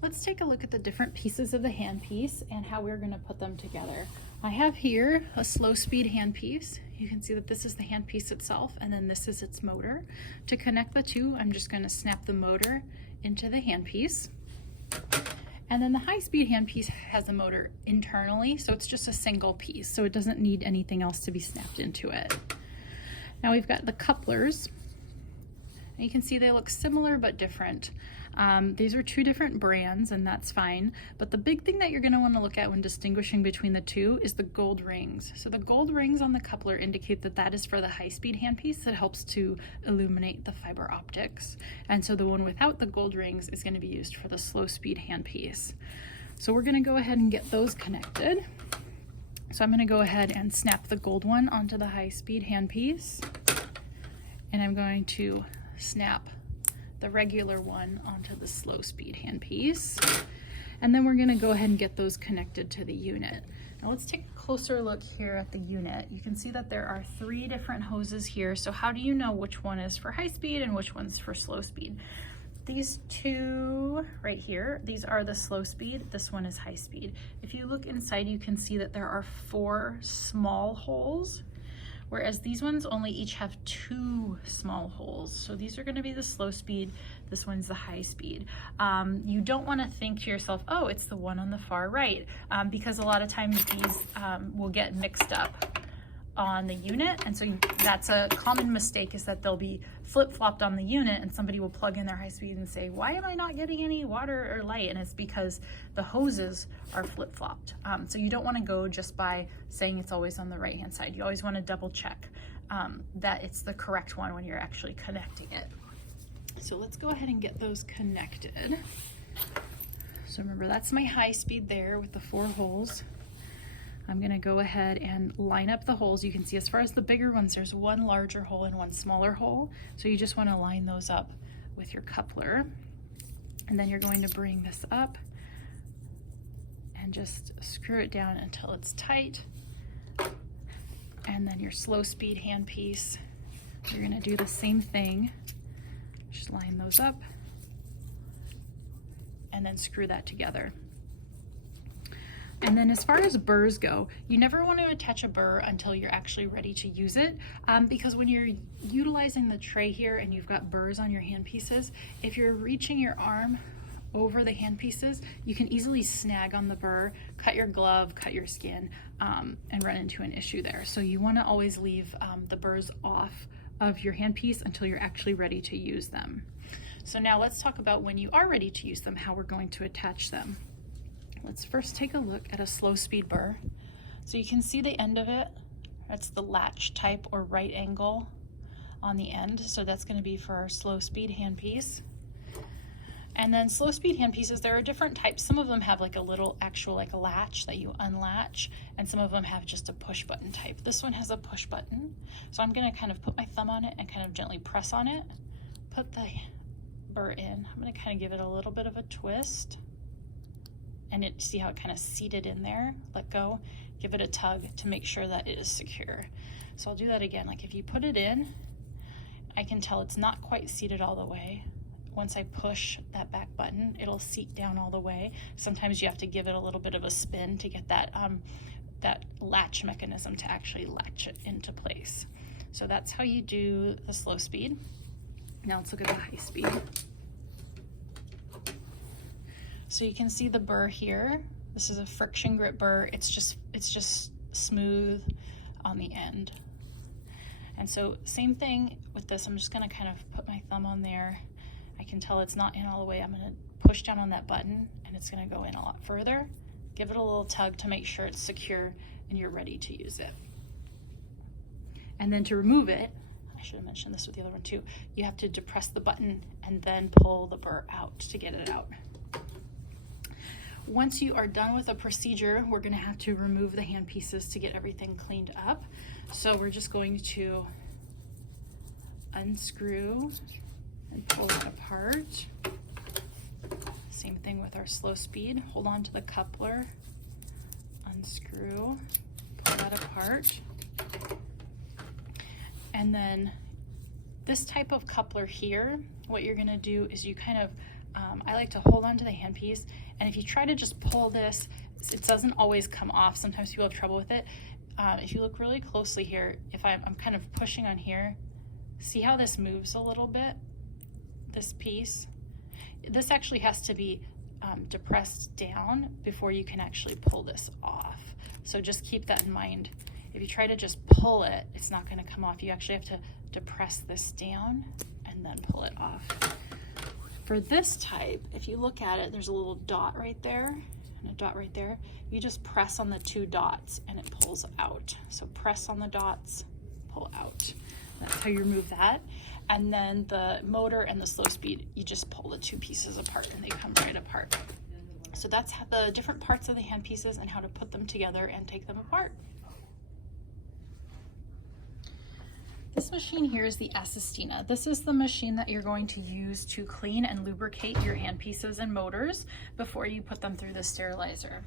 Let's take a look at the different pieces of the handpiece and how we're going to put them together. I have here a slow speed handpiece. You can see that this is the handpiece itself and then this is its motor. To connect the two, I'm just going to snap the motor into the handpiece. And then the high-speed handpiece has a motor internally, so it's just a single piece, so it doesn't need anything else to be snapped into it. Now we've got the couplers. And you can see they look similar but different. These are two different brands, and that's fine. But the big thing that you're going to want to look at when distinguishing between the two is the gold rings. So the gold rings on the coupler indicate that that is for the high-speed handpiece that helps to illuminate the fiber optics. And so the one without the gold rings is going to be used for the slow-speed handpiece. So we're going to go ahead and get those connected. So I'm going to go ahead and snap the gold one onto the high-speed handpiece. And I'm going to snap the regular one onto the slow speed handpiece. And then we're going to go ahead and get those connected to the unit. Now let's take a closer look here at the unit. You can see that there are 3 different hoses here. So how do you know which one is for high speed and which one's for slow speed? These 2 right here, these are the slow speed. This one is high speed. If you look inside, you can see that there are 4 small holes, whereas these ones only each have 2 small holes. So these are going to be the slow speed, this one's the high speed. You don't want to think to yourself, oh, it's the one on the far right, because a lot of times these will get mixed up on the unit, and so that's a common mistake, is that they'll be flip-flopped on the unit and somebody will plug in their high speed and say, why am I not getting any water or light? And it's because the hoses are flip-flopped. So you don't want to go just by saying it's always on the right hand side. You always want to double check that it's the correct one when you're actually connecting it. So let's go ahead and get those connected. So remember, that's my high speed there with the 4 holes. I'm going to go ahead and line up the holes. You can see as far as the bigger ones, there's 1 larger hole and 1 smaller hole. So you just want to line those up with your coupler. And then you're going to bring this up and just screw it down until it's tight. And then your slow speed handpiece, you're going to do the same thing. Just line those up and then screw that together. And then as far as burrs go, you never want to attach a burr until you're actually ready to use it, because when you're utilizing the tray here and you've got burrs on your handpieces, if you're reaching your arm over the handpieces, you can easily snag on the burr, cut your glove, cut your skin, and run into an issue there. So you want to always leave the burrs off of your handpiece until you're actually ready to use them. So now let's talk about when you are ready to use them, how we're going to attach them. Let's first take a look at a slow speed burr. So you can see the end of it. That's the latch type or right angle on the end. So that's going to be for our slow speed handpiece. And then slow speed handpieces, there are different types. Some of them have like a little actual like a latch that you unlatch, and some of them have just a push button type. This one has a push button. So I'm going to kind of put my thumb on it and kind of gently press on it. Put the burr in. I'm going to kind of give it a little bit of a twist. And see how it kind of seated in there. Let go, give it a tug to make sure that it is secure. So I'll do that again. Like if you put it in, I can tell it's not quite seated all the way. Once I push that back button, it'll seat down all the way. Sometimes you have to give it a little bit of a spin to get that, that latch mechanism to actually latch it into place. So that's how you do the slow speed. Now let's look at the high speed. So you can see the burr here. This is a friction grip burr. It's just smooth on the end. And so same thing with this. I'm just gonna kind of put my thumb on there. I can tell it's not in all the way. I'm gonna push down on that button and it's gonna go in a lot further. Give it a little tug to make sure it's secure and you're ready to use it. And then to remove it, I should have mentioned this with the other one too, you have to depress the button and then pull the burr out to get it out. Once you are done with the procedure, we're going to have to remove the handpieces to get everything cleaned up. So we're just going to unscrew and pull it apart. Same thing with our slow speed. Hold on to the coupler, unscrew, pull that apart. And then this type of coupler here, what you're going to do is you kind of I like to hold onto the handpiece, and if you try to just pull this, it doesn't always come off. Sometimes people have trouble with it. If you look really closely here, if I'm kind of pushing on here, see how this moves a little bit, this piece? This actually has to be depressed down before you can actually pull this off. So just keep that in mind. If you try to just pull it, it's not going to come off. You actually have to depress this down and then pull it off. For this type, if you look at it, there's a little dot right there and a dot right there. You just press on the two dots and it pulls out. So press on the dots, pull out. That's how you remove that. And then the motor and the slow speed, you just pull the two pieces apart and they come right apart. So that's the different parts of the hand pieces and how to put them together and take them apart. This machine here is the Assistina. This is the machine that you're going to use to clean and lubricate your hand pieces and motors before you put them through the sterilizer.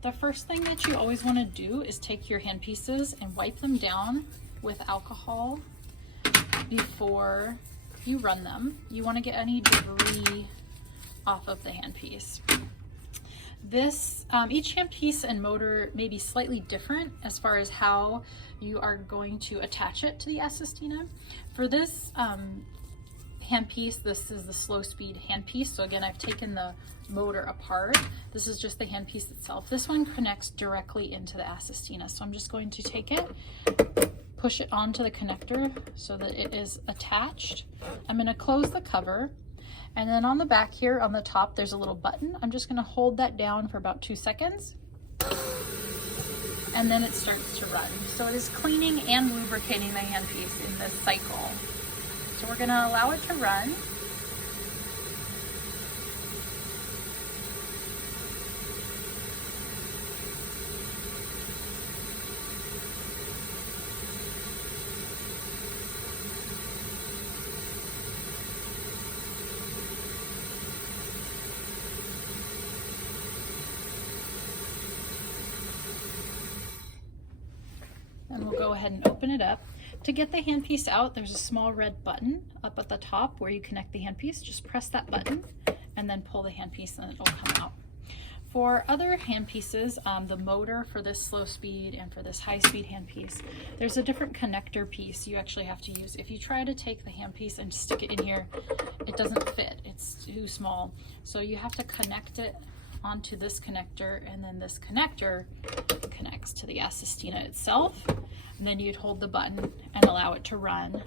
The first thing that you always want to do is take your hand pieces and wipe them down with alcohol before you run them. You want to get any debris off of the handpiece. Each handpiece and motor may be slightly different as far as how you are going to attach it to the Assistina. For this handpiece, this is the slow speed handpiece. So again, I've taken the motor apart. This is just the handpiece itself. This one connects directly into the Assistina. So I'm just going to take it, push it onto the connector so that it is attached. I'm going to close the cover. And then on the back here, on the top, there's a little button. I'm just gonna hold that down for about 2 seconds. And then it starts to run. So it is cleaning and lubricating the handpiece in this cycle. So we're gonna allow it to run. And we'll go ahead and open it up. To get the handpiece out, there's a small red button up at the top where you connect the handpiece. Just press that button and then pull the handpiece and it'll come out. For other handpieces, the motor for this slow speed and for this high speed handpiece, there's a different connector piece you actually have to use. If you try to take the handpiece and stick it in here, it doesn't fit, it's too small. So you have to connect it onto this connector, and then this connector connects to the Assistina itself, and then you'd hold the button and allow it to run.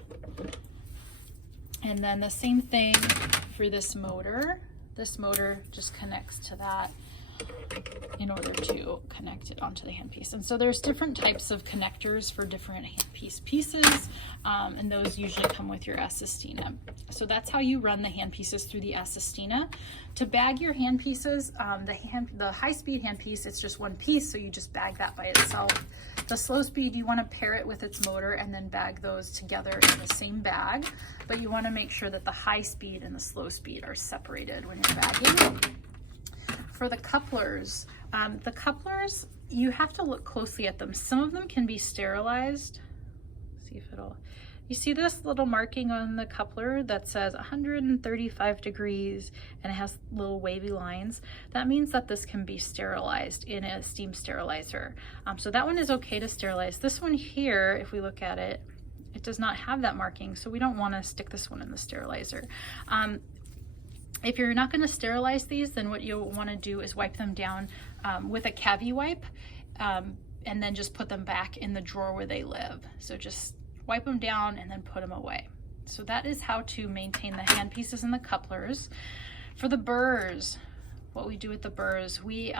And then the same thing for this motor. This motor just connects to that in order to connect it onto the handpiece. And so there's different types of connectors for different handpiece pieces, and those usually come with your Assistina. So that's how you run the handpieces through the Assistina. To bag your handpieces, the high-speed handpiece, it's just one piece, so you just bag that by itself. The slow speed, you want to pair it with its motor and then bag those together in the same bag, but you want to make sure that the high speed and the slow speed are separated when you're bagging. For the couplers, you have to look closely at them. Some of them can be sterilized. Let's see if it'll, you see this little marking on the coupler that says 135 degrees and it has little wavy lines. That means that this can be sterilized in a steam sterilizer. So that one is okay to sterilize. This one here, if we look at it, it does not have that marking, so we don't want to stick this one in the sterilizer. If you're not going to sterilize these, then what you'll want to do is wipe them down with a cavi wipe, and then just put them back in the drawer where they live. So just wipe them down and then put them away. So that is how to maintain the handpieces and the couplers. For the burrs, what we do with the burrs, we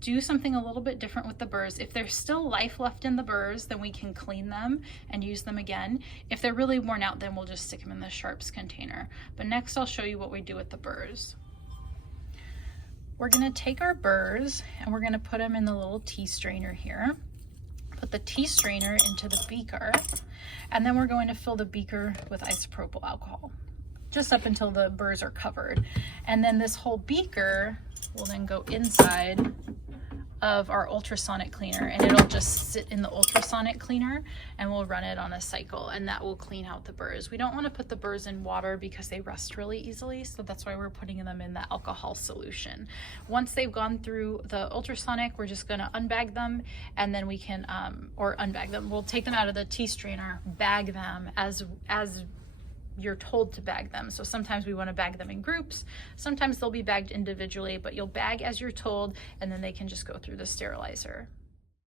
do something a little bit different with the burrs. If there's still life left in the burrs, then we can clean them and use them again. If they're really worn out, then we'll just stick them in the sharps container. But next I'll show you what we do with the burrs. We're gonna take our burrs and we're gonna put them in the little tea strainer here. Put the tea strainer into the beaker, and then we're going to fill the beaker with isopropyl alcohol, just up until the burrs are covered. And then this whole beaker will then go inside of our ultrasonic cleaner, and it'll just sit in the ultrasonic cleaner, and we'll run it on a cycle, and that will clean out the burrs. We don't want to put the burrs in water because they rust really easily, so that's why we're putting them in the alcohol solution. Once they've gone through the ultrasonic, we're just going to unbag them, and then we can or unbag them. We'll take them out of the tea strainer, bag them as you're told to bag them. So sometimes we want to bag them in groups, sometimes they'll be bagged individually, but you'll bag as you're told, and then they can just go through the sterilizer.